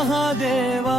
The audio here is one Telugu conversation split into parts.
ಮಹಾದೇವಾ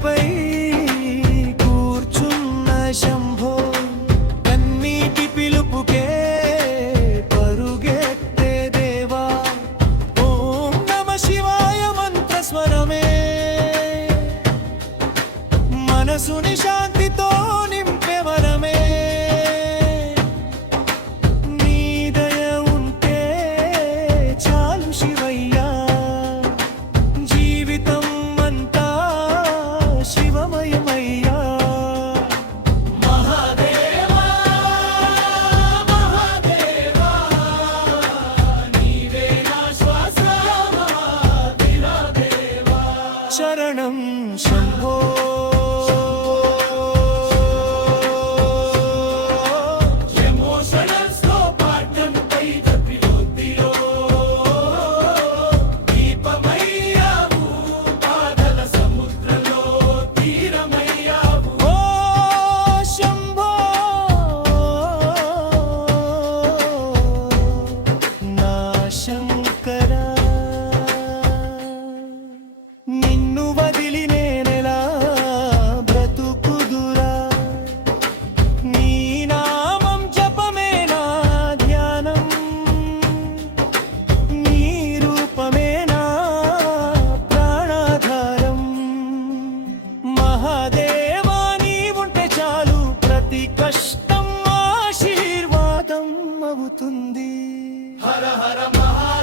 భూమిపై కూర్చున్న శంభో కన్నీటి పిలుపుకే మనసుని శాంతితో మహాదేవా ఉంటే చాలు. ప్రతి కష్టం ఆశీర్వాదం అవుతుంది. హర హర మహా